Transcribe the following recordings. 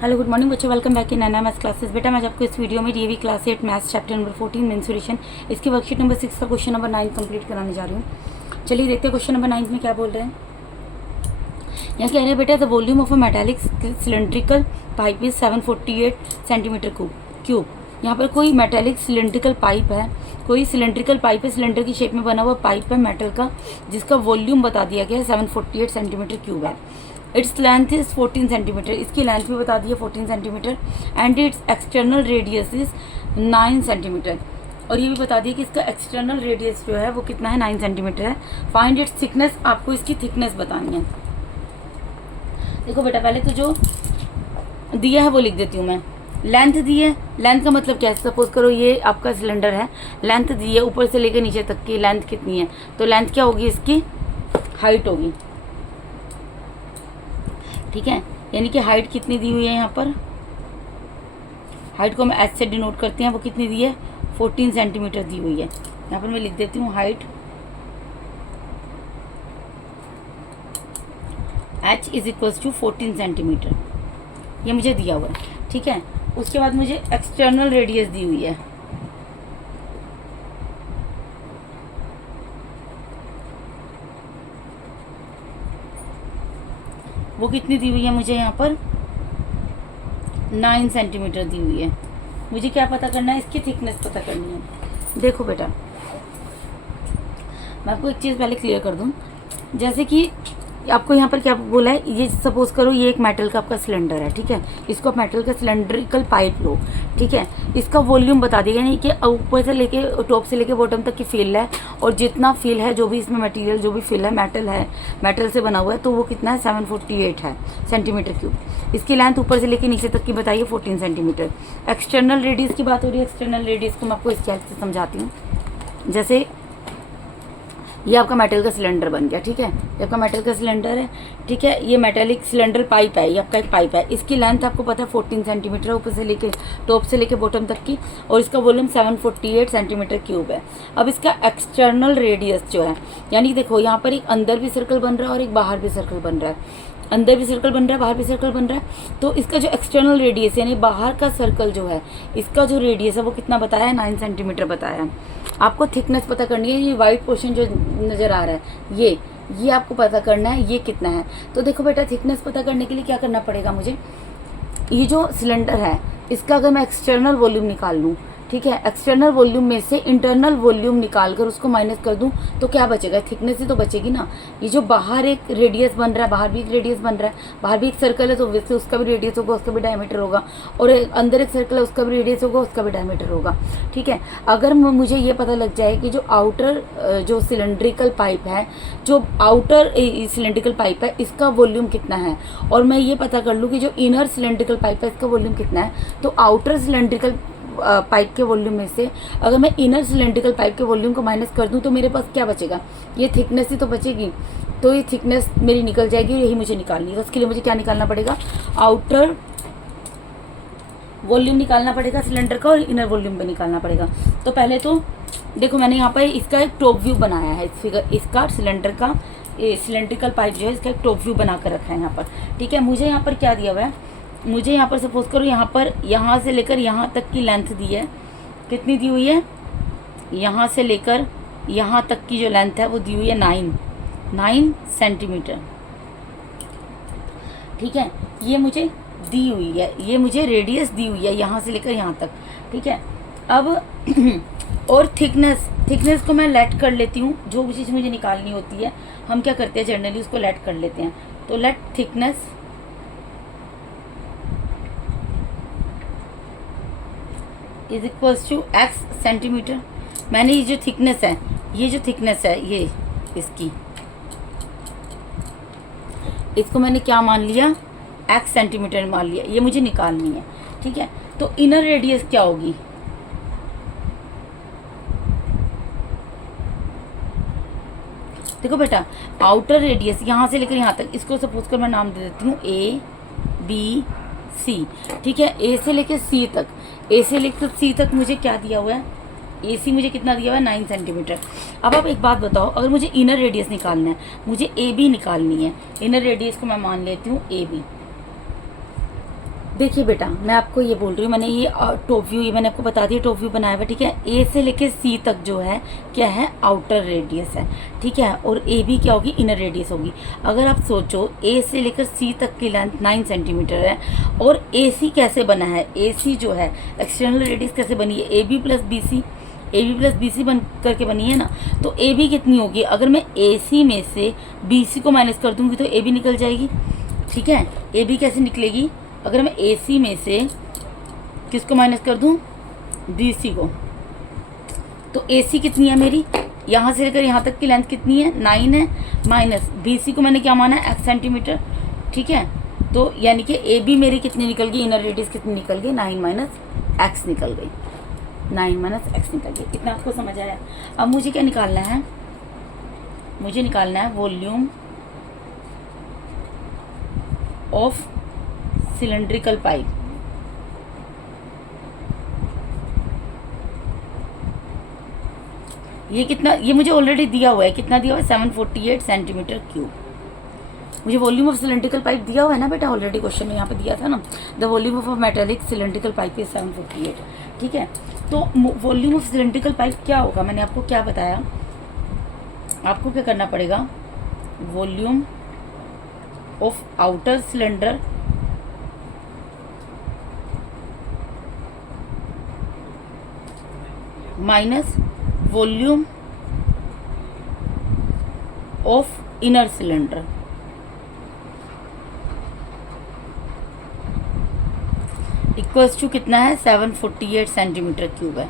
Hello good morning बच्चों, welcome back in Naina maths classes. बेटा मैं आपको इस वीडियो में DAV class 8 maths chapter number 14 mensuration इसकी वर्कशीट नंबर 6 का क्वेश्चन नंबर 9 कंप्लीट कराने जा रही हूँ। चलिए देखते हैं क्वेश्चन नंबर 9 में क्या बोल रहे हैं। यहाँ कह रहे हैं बेटा the volume of a metallic cylindrical pipe is 748 centimetre cube. यहाँ पर कोई मेटालिक सिलेंड्रिकल पाइप है, कोई सिलेंड्रिकल पाइप है, सिलेंडर की शेप में बना हुआ पाइप है मेटल का, जिसका वॉल्यूम बता दिया गया है 748 सेंटीमीटर क्यूब है। इट्स लेंथ इज 14 सेंटीमीटर, इसकी लेंथ भी बता दी है 14 centimetre, and it's external radius is 9 centimetre, और ये भी बता दिया कि इसका एक्सटर्नल रेडियस जो है वो कितना है, 9 सेंटीमीटर है। फाइंड इट्स थिकनेस, आपको इसकी थिकनेस बतानी है। देखो बेटा पहले तो जो दिया है वो लिख देती हूँ मैं। लेंथ दी है, लेंथ का मतलब क्या है, सपोज करो ये आपका सिलेंडर है, लेंथ दी है ऊपर से लेकर नीचे तक की लेंथ कितनी है, तो लेंथ क्या होगी, इसकी हाइट होगी, ठीक है। यानी कि हाइट कितनी दी हुई है, यहाँ पर हाइट को हम एच से डिनोट करते हैं, वो कितनी दी है, 14 सेंटीमीटर दी हुई है। यहाँ पर मैं लिख देती हूँ height h is equals to 14 centimetre, ये मुझे दिया हुआ है, ठीक है। उसके बाद मुझे एक्सटर्नल रेडियस दी हुई है, वो कितनी दी हुई है, मुझे यहाँ पर 9 सेंटीमीटर दी हुई है। मुझे क्या पता करना है, इसकी थिकनेस पता करनी है। देखो बेटा मैं आपको एक चीज़ पहले क्लियर कर दूं, जैसे कि आपको यहाँ पर क्या बोला है, ये सपोज करो ये एक मेटल का आपका सिलेंडर है, ठीक है। इसको आप मेटल का सिलेंड्रिकल पाइप लो, ठीक है। इसका वॉल्यूम बता दिया, यानी कि ऊपर से लेके टॉप से लेके बॉटम तक की फिल है, और जितना फिल है, जो भी इसमें मटेरियल जो भी फिल है मेटल से बना हुआ है, तो वो कितना है, 748 है सेंटीमीटर क्यूब। इसकी लेंथ ऊपर से लेके नीचे तक की बताइए 14 सेंटीमीटर। एक्सटर्नल रेडियस की बात हो रही है, एक्सटर्नल रेडियस को मैं आपको इसके हेल्प से समझाती हूँ। जैसे ये आपका मेटल का सिलेंडर बन गया, ठीक है। ये आपका मेटल का सिलेंडर है, ठीक है। ये मेटेलिक सिलेंडर पाइप है, ये आपका एक पाइप है, इसकी लेंथ आपको पता है 14 सेंटीमीटर ऊपर से लेके टॉप से लेके बॉटम तक की, और इसका वॉल्यूम 748 सेंटीमीटर क्यूब है। अब इसका एक्सटर्नल रेडियस जो है, यानी देखो यहाँ पर एक अंदर भी सर्कल बन रहा है और एक बाहर भी सर्कल बन रहा है, अंदर भी सर्कल बन रहा है, बाहर भी सर्कल बन रहा है। तो इसका जो एक्सटर्नल रेडियस यानी बाहर का सर्कल जो है, इसका जो रेडियस है वो कितना बताया है, 9 सेंटीमीटर बताया है। आपको थिकनेस पता करनी है, ये वाइट पोर्शन जो नज़र आ रहा है ये आपको पता करना है ये कितना है। तो देखो बेटा थिकनेस पता करने के लिए क्या करना पड़ेगा मुझे, ये जो सिलेंडर है इसका अगर मैं एक्सटर्नल वॉल्यूम निकाल लूँ, ठीक है, एक्सटर्नल वॉल्यूम में से इंटरनल वॉल्यूम निकाल कर उसको माइनस कर दूं तो क्या बचेगा, थिकनेस ही तो बचेगी ना। ये जो बाहर एक रेडियस बन रहा है, बाहर भी एक रेडियस बन रहा है, बाहर भी एक सर्कल है तो वैसे उसका भी रेडियस होगा, उसका भी डायमीटर होगा, और अंदर एक सर्कल है उसका भी रेडियस होगा, उसका भी डायमीटर होगा, ठीक है। अगर मुझे ये पता लग जाए कि जो आउटर जो सिलेंड्रिकल पाइप है, जो आउटर सिलेंड्रिकल पाइप है इसका वॉल्यूम कितना है, और मैं ये पता कर लूँ कि जो इनर सिलेंड्रिकल पाइप है इसका वॉल्यूम कितना है, तो आउटर सिलेंड्रिकल पाइप के वॉल्यूम में से अगर मैं इनर सिलेंड्रिकल पाइप के वॉल्यूम को माइनस कर दूं तो मेरे पास क्या बचेगा, ये थिकनेस ही तो बचेगी। तो ये थिकनेस मेरी निकल जाएगी और यही मुझे निकालनी है। उसके लिए मुझे क्या निकालना पड़ेगा, आउटर वॉल्यूम निकालना पड़ेगा सिलेंडर का, और इनर वॉल्यूम भी निकालना पड़ेगा। तो पहले तो देखो मैंने यहाँ पर इसका एक टॉप व्यू बनाया है, इस फिगर इसका सिलेंडर का सिलेंड्रिकल पाइप जो है इसका एक टॉप व्यू बना कर रखा है यहाँ पर, ठीक है। मुझे यहाँ पर क्या दिया हुआ है, मुझे यहाँ पर सपोज करो यहाँ पर यहाँ से लेकर यहाँ तक की लेंथ दी है, कितनी दी हुई है, यहाँ से लेकर यहाँ तक की जो लेंथ है वो दी हुई है 9 सेंटीमीटर, ठीक है। ये मुझे दी हुई है, ये मुझे रेडियस दी हुई है यहाँ से लेकर यहाँ तक, ठीक है। अब और थिकनेस को मैं लेट कर लेती हूँ, जो भी चीज़ मुझे निकालनी होती है हम क्या करते हैं जनरली उसको लेट कर लेते हैं। तो let thickness is equals to X centimetre. मैंने ये जो थिकनेस है ये इसकी, इसको मैंने क्या मान लिया, एक्स सेंटीमीटर मान लिया, ये मुझे निकालनी है, ठीक है। तो इनर रेडियस क्या होगी, देखो बेटा आउटर रेडियस यहाँ से लेकर यहाँ तक, इसको सपोज कर मैं नाम दे देती हूँ ए बी सी, ठीक है। ए से लेकर सी तक, ए से लेकर सी तक मुझे क्या दिया हुआ है, ए सी मुझे कितना दिया हुआ है, 9 सेंटीमीटर। अब आप एक बात बताओ, अगर मुझे इनर रेडियस निकालना है, मुझे ए बी निकालनी है, इनर रेडियस को मैं मान लेती हूँ ए बी, देखिए बेटा, मैं आपको ये बोल रही हूँ, मैंने ये टॉप व्यू, ये मैंने आपको बता दिया टॉप व्यू बनाया हुआ, ठीक है। ए से लेके सी तक जो है क्या है, आउटर रेडियस है, ठीक है। और ए बी क्या होगी, इनर रेडियस होगी। अगर आप सोचो ए से लेकर सी तक की लेंथ 9 सेंटीमीटर है, और ए सी कैसे बना है, ए सी जो है एक्सटर्नल रेडियस कैसे बनी है, A B plus B C, A B plus B C बन करके बनी है ना। तो ए बी कितनी होगी, अगर मैं ए सी में से बी सी को माइनस कर दूंगी तो ए बी निकल जाएगी, ठीक है। ए बी कैसे निकलेगी, अगर मैं ए सी में से किसको माइनस कर दूं, बी सी को, तो ए सी कितनी है मेरी, यहाँ से लेकर यहाँ तक की लेंथ कितनी है, 9 है, माइनस बी सी को मैंने क्या माना है, x सेंटीमीटर, ठीक है। तो यानी कि ए बी मेरी कितनी निकल गई, इनर रेडियस कितनी निकल गई, 9 माइनस एक्स निकल गई, 9 माइनस एक्स निकल गई। इतना आपको समझ आया। अब मुझे क्या निकालना है, मुझे निकालना है वॉल्यूम ऑफ सिलेंड्रिकल पाइप। ये कितना, ये मुझे ऑलरेडी दिया हुआ है, कितना दिया हुआ है, 748 सेंटीमीटर क्यूब। मुझे वॉल्यूम ऑफ सिलेंड्रिकल पाइप दिया हुआ है ना बेटा, ऑलरेडी क्वेश्चन में यहाँ पे दिया था ना, the volume of a metallic cylindrical pipe is 748, ठीक है। तो वॉल्यूम ऑफ सिलेंड्रिकल पाइप क्या होगा, मैंने आपको क्या बताया, आपको क्या करना पड़ेगा, volume of outer cylinder minus volume of inner cylinder, equals to कितना है, 748 सेंटीमीटर क्यूब है।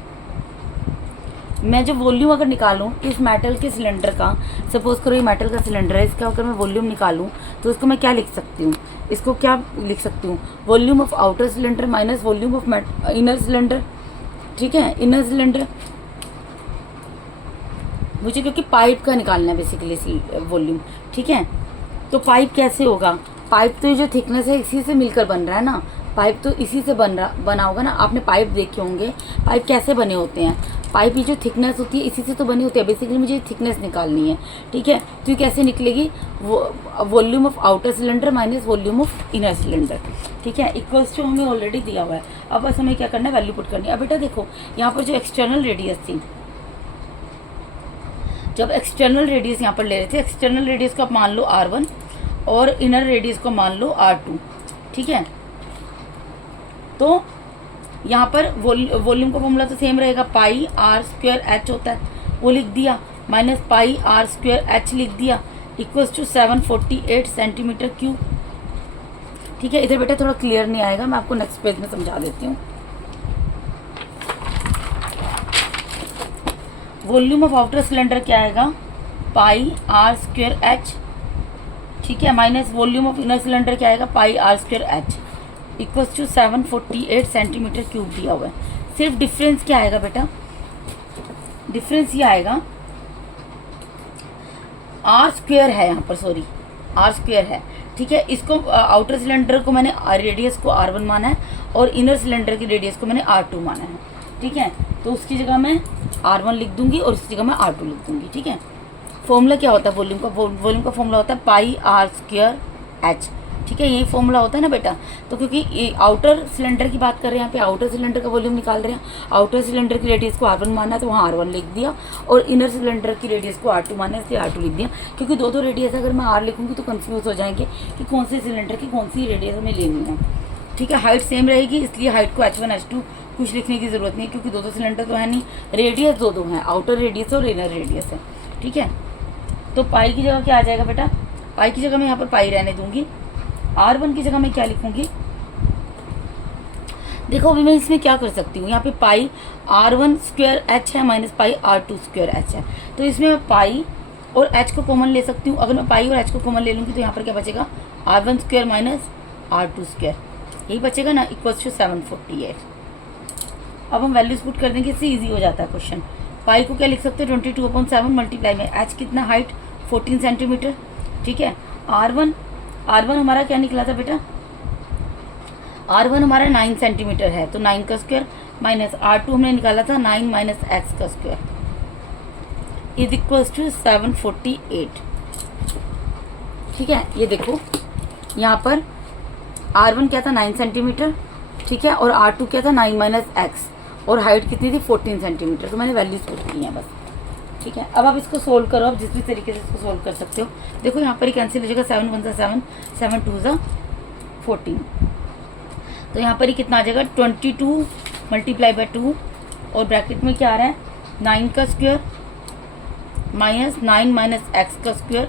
मैं जो वॉल्यूम अगर निकालूं इस मेटल के सिलेंडर का, सपोज करो ये मेटल का सिलेंडर है, इसका अगर मैं वॉल्यूम निकालूं तो इसको मैं क्या लिख सकती हूँ, इसको क्या लिख सकती हूँ, volume of outer cylinder minus volume of inner cylinder, ठीक है। इनर सिलेंडर मुझे क्योंकि पाइप का निकालना है बेसिकली वॉल्यूम, ठीक है। तो पाइप कैसे होगा, पाइप तो ये जो थिकनेस है इसी से मिलकर बन रहा है ना, पाइप तो इसी से बना होगा ना। आपने पाइप देखे होंगे, पाइप कैसे बने होते हैं, पाइप ये जो थिकनेस होती है इसी से तो बनी होती है। बेसिकली मुझे थिकनेस निकालनी है, ठीक है। तो ये कैसे निकलेगी, volume of outer cylinder minus volume of inner cylinder, ठीक है। इक्वल्स टू हमें ऑलरेडी दिया हुआ है, अब बस हमें क्या करना है, वैल्यू पुट करनी है। अब बेटा देखो यहाँ पर जो एक्सटर्नल रेडियस थी, जब एक्सटर्नल रेडियस यहाँ पर ले रहे थे, एक्सटर्नल रेडियस को आप मान लो R1 और इनर रेडियस को मान लो R2, ठीक है। तो यहाँ पर वॉल्यूम का फॉर्मूला तो सेम रहेगा, पाई आर स्क्वायर एच होता है, वो लिख दिया, minus pi R square H लिख दिया, इक्वल्स टू 748 सेंटीमीटर क्यूब, ठीक है। इधर बेटा थोड़ा क्लियर नहीं आएगा, मैं आपको नेक्स्ट पेज में समझा देती हूँ। वॉल्यूम ऑफ आउटर सिलेंडर क्या आएगा, पाई आर स्क्वायर एच, ठीक है, minus volume of inner cylinder क्या आएगा, pi R square H, equals to 748 centimetre cube दिया हुआ है। सिर्फ डिफरेंस क्या आएगा बेटा, डिफरेंस ये आएगा, आर स्क्वायर है यहाँ पर, सॉरी आर स्क्वायर है, ठीक है। इसको आउटर सिलेंडर को मैंने रेडियस को R1 माना है और इनर सिलेंडर की रेडियस को मैंने R2 माना है, ठीक है। तो उसकी जगह मैं R1 लिख दूंगी और उसकी जगह मैं R2 लिख दूंगी, ठीक है। फॉर्मूला क्या होता है वॉल्यूम का, वॉल्यूम का फॉर्मूला होता है पाई आर स्क्वायर एच, ठीक है। यही फॉर्मूला होता है ना बेटा। तो क्योंकि ये आउटर सिलेंडर की बात कर रहे हैं, यहाँ पे आउटर सिलेंडर का वॉल्यूम निकाल रहे हैं, आउटर सिलेंडर की रेडियस को R1 माना है तो वहाँ R1 लिख दिया, और इनर सिलेंडर की रेडियस को R2 माना है इसलिए R2 लिख दिया। क्योंकि दो रेडियस अगर मैं R लिखूंगी तो कंफ्यूज हो जाएंगे कि कौन सी सिलेंडर की कौन सी रेडियस हमें लेनी है, ठीक है। हाइट सेम रहेगी इसलिए हाइट को H1 H2 कुछ लिखने की जरूरत नहीं है, क्योंकि दो सिलेंडर तो है नहीं, रेडियस दो हैं, आउटर रेडियस और इनर रेडियस है, ठीक है। तो पाई की जगह क्या आ जाएगा बेटा, पाई की जगह मैं यहाँ पर पाई रहने दूंगी, R1 की जगह मैं क्या लिखूंगी, देखो अभी मैं इसमें क्या कर सकती हूँ, यहाँ पे पाई R1 स्क्वायर एच है minus pi R2 square H है, तो इसमें मैं पाई और एच को कॉमन ले सकती हूँ। अगर मैं पाई और एच को कॉमन ले लूँगी तो यहाँ पर क्या बचेगा, R1 square minus R2 square, यही बचेगा ना, इक्वल्स टू 748। अब हम वैल्यूज पुट कर देंगे, इससे ईजी हो जाता है क्वेश्चन। पाई को क्या लिख सकते हैं, 22/7 मल्टीप्लाई में एच कितना, हाइट 14 सेंटीमीटर, ठीक है। R1 हमारा क्या निकला था बेटा, R1 हमारा 9 सेंटीमीटर है तो 9 का स्क्वायर, माइनस R2 हमने निकाला था 9 माइनस एक्स का स्क्वायर इज इक्वल्स टू 748, ठीक है। ये देखो यहाँ पर R1 क्या था 9 सेंटीमीटर, ठीक है, और R2 क्या था 9 माइनस एक्स, और हाइट कितनी थी 14 सेंटीमीटर। तो मैंने वैल्यूज पुट की हैं बस, ठीक है। अब आप इसको सोल्व करो, आप जिस भी तरीके से इसको सोल्व कर सकते हो। देखो यहाँ पर ही कैंसिल हो जाएगा, 7 1 7, 7 2 14। तो यहाँ पर ही कितना आ जाएगा 22 मल्टीप्लाई बाई 2, और ब्रैकेट में क्या आ रहा है 9 का स्क्वायर माइनस 9 माइनस एक्स का स्क्वायर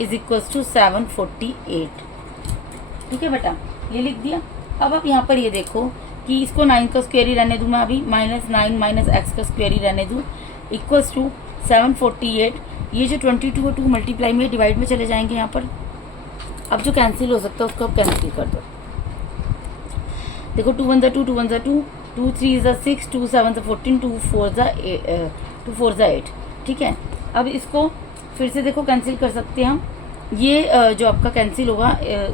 इज इक्वल्स टू 748। ठीक है बेटा, ये लिख दिया। अब आप यहाँ पर ये देखो कि इसको 9 का स्क्वायर ही रहने दूँ मैं अभी, माइनस 9 माइनस एक्स का स्क्वायर ही रहने दूँ, इक्वल्स टू 748। ये जो 22 और 2 मल्टीप्लाई में डिवाइड में चले जाएंगे यहाँ पर। अब जो कैंसिल हो सकता है उसको आप कैंसिल कर दो। देखो 2 1 2, 2 1 2, 2 3 6, 2 7 14, 2 4 8। ठीक है, अब इसको फिर से देखो कैंसिल कर सकते हैं हम। ये जो आपका कैंसिल होगा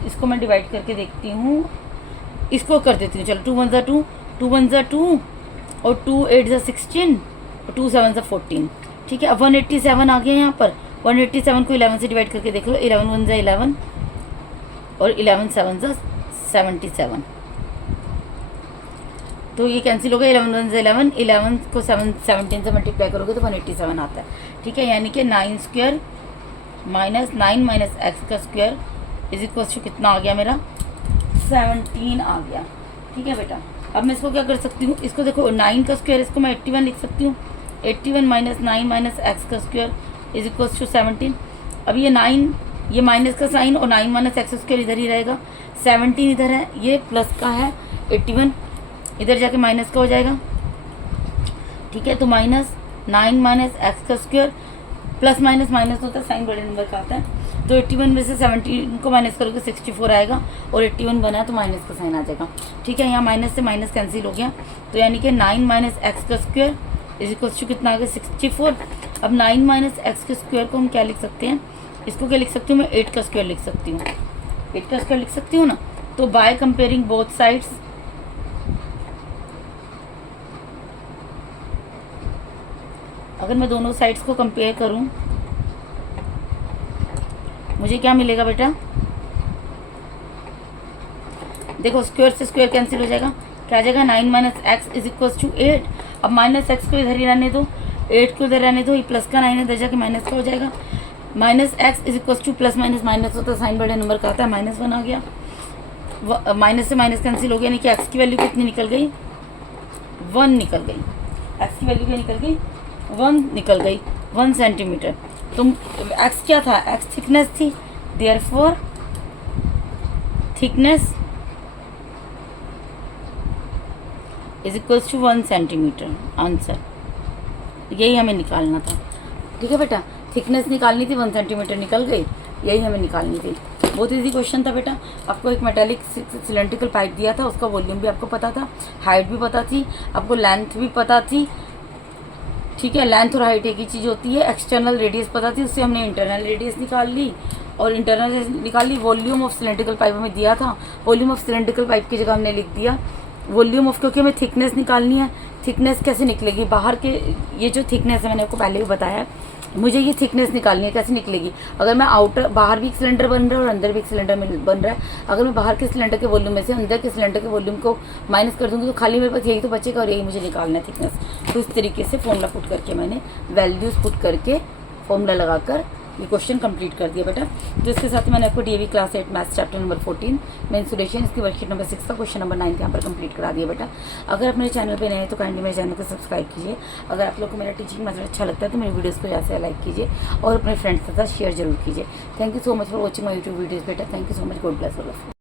इसको मैं डिवाइड करके देखती हूँ, इसको कर देती हूँ। चलो 2 1 2, 2 1 2, और 2 8 16, और 2 7 14। ठीक है, अब 187 आ गया यहाँ पर। 187 को 11 से डिवाइड करके देख लो, 11 1 11, और 11 7 77। तो ये कैंसिल हो गया, 11 1 11, 11 को 17 से मल्टीप्लाई करोगे तो 187 आता है। ठीक है, यानी कि 9 स्क्वायर माइनस 9 माइनस एक्स का स्क्वायर इज इक्वल टू कितना आ गया मेरा 17 आ गया। ठीक है बेटा, अब मैं इसको क्या कर सकती हूँ, इसको देखो 9 का स्क्वायर, इसको मैं 81 लिख सकती हूँ। 81 माइनस 9 माइनस एक्स का स्क्वायर इज इक्वल टू 17। अब ये 9, ये माइनस का साइन और 9 माइनस एक्स स्क्वायर इधर ही रहेगा, 17 इधर है, ये प्लस का है, 81 इधर जाके माइनस का हो जाएगा। ठीक है, तो माइनस 9 माइनस एक्स का स्क्वायर, प्लस माइनस माइनस होता है, साइन बड़े नंबर का आता है। तो 81 में से 17 को माइनस करोगे 64 आएगा, और 81 बना तो माइनस का साइन आ जाएगा। ठीक है, यहाँ माइनस से माइनस कैंसिल हो गया, तो यानी कि 9 माइनस एक्स का स्क्वायर इज इक्वल टू कितना आ गया 64। अब 9 माइनस एक्स के स्क्वायर को हम क्या लिख सकते हैं, इसको क्या लिख सकती हूँ मैं, 8 का स्क्वायर लिख सकती हूँ। 8 का स्क्वायर लिख सकती हूँ ना। तो बाय कंपेयरिंग बोथ साइड्स, अगर मैं दोनों साइड्स को कंपेयर करूं मुझे क्या मिलेगा बेटा, देखो स्क्वायर से स्क्वायर कैंसिल हो जाएगा, क्या आ जाएगा 9 minus X is equal to 8। अब माइनस एक्स को इधर ही रहने दो, 8 को इधर रहने दो, ये प्लस का 9 इधर जाके माइनस का हो जाएगा। Minus X is equal two plus minus minus होता है, साइन बड़े नंबर का आता है, -1 आ गया। माइनस से माइनस कैंसिल हो गया, यानी कि एक्स की वैल्यू कितनी निकल गई 1 निकल गई। एक्स की वैल्यू क्या निकल गई 1 निकल गई, 1 सेंटीमीटर। तो एक्स क्या था, एक्स थिकनेस थी, therefore thickness is equals to 1 centimetre. Answer यही हमें निकालना था। ठीक है बेटा, थिकनेस निकालनी थी, 1 सेंटीमीटर निकल गई, यही हमें निकालनी थी। बहुत इजी क्वेश्चन था बेटा। आपको एक मेटालिक सिलेंड्रिकल पाइप दिया था, उसका वॉल्यूम भी आपको पता था, हाइट भी पता थी, आपको लेंथ भी पता थी। ठीक है, लेंथ और हाइट एक ही चीज़ होती है। एक्सटर्नल रेडियस पता थी, उससे हमने इंटरनल रेडियस निकाल ली, और इंटरनल निकाल ली। वॉल्यूम ऑफ सिलेंड्रिकल पाइप हमें दिया था, वॉल्यूम ऑफ सिलेंड्रिकल पाइप की जगह हमने लिख दिया वॉल्यूम ऑफ, क्योंकि हमें थिकनेस निकालनी है। थिकनेस कैसे निकलेगी, बाहर के ये जो थिकनेस है मैंने आपको पहले भी बताया है, मुझे ये थिकनेस निकालनी है, कैसे निकलेगी। अगर मैं आउटर बाहर भी एक सिलेंडर बन रहा है और अंदर भी एक सिलेंडर बन रहा है, अगर मैं बाहर के सिलेंडर के वॉल्यूम में से अंदर के सिलेंडर के वॉल्यूम को माइनस कर दूंगी तो खाली मेरे पास यही तो बचेगा, और यही मुझे निकालना है थिकनेस। तो इस तरीके से फॉर्मूला पुट करके मैंने वैल्यूज पुट करके फॉर्मूला लगाकर ये क्वेश्चन कंप्लीट कर दिया बेटा। तो इसके साथ मैंने आपको DAV class 8 maths chapter number 14 mensuration इसकी वर्कशीट नंबर 6 का क्वेश्चन नंबर 9 यहाँ पर कंप्लीट करा दिया बेटा। अगर आप मेरे चैनल पे नए हैं तो काइंडली मेरे चैनल को सब्सक्राइब कीजिए। अगर आप लोग को मेरा टीचिंग मेथड अच्छा लगता है तो मेरी वीडियोज़ को ज़्यादा से लाइक कीजिए और अपने फ्रेंड्स के साथ शेयर जरूर कीजिए। Thank you so much for watching my YouTube videos बेटा। Thank you so much, God bless all of you.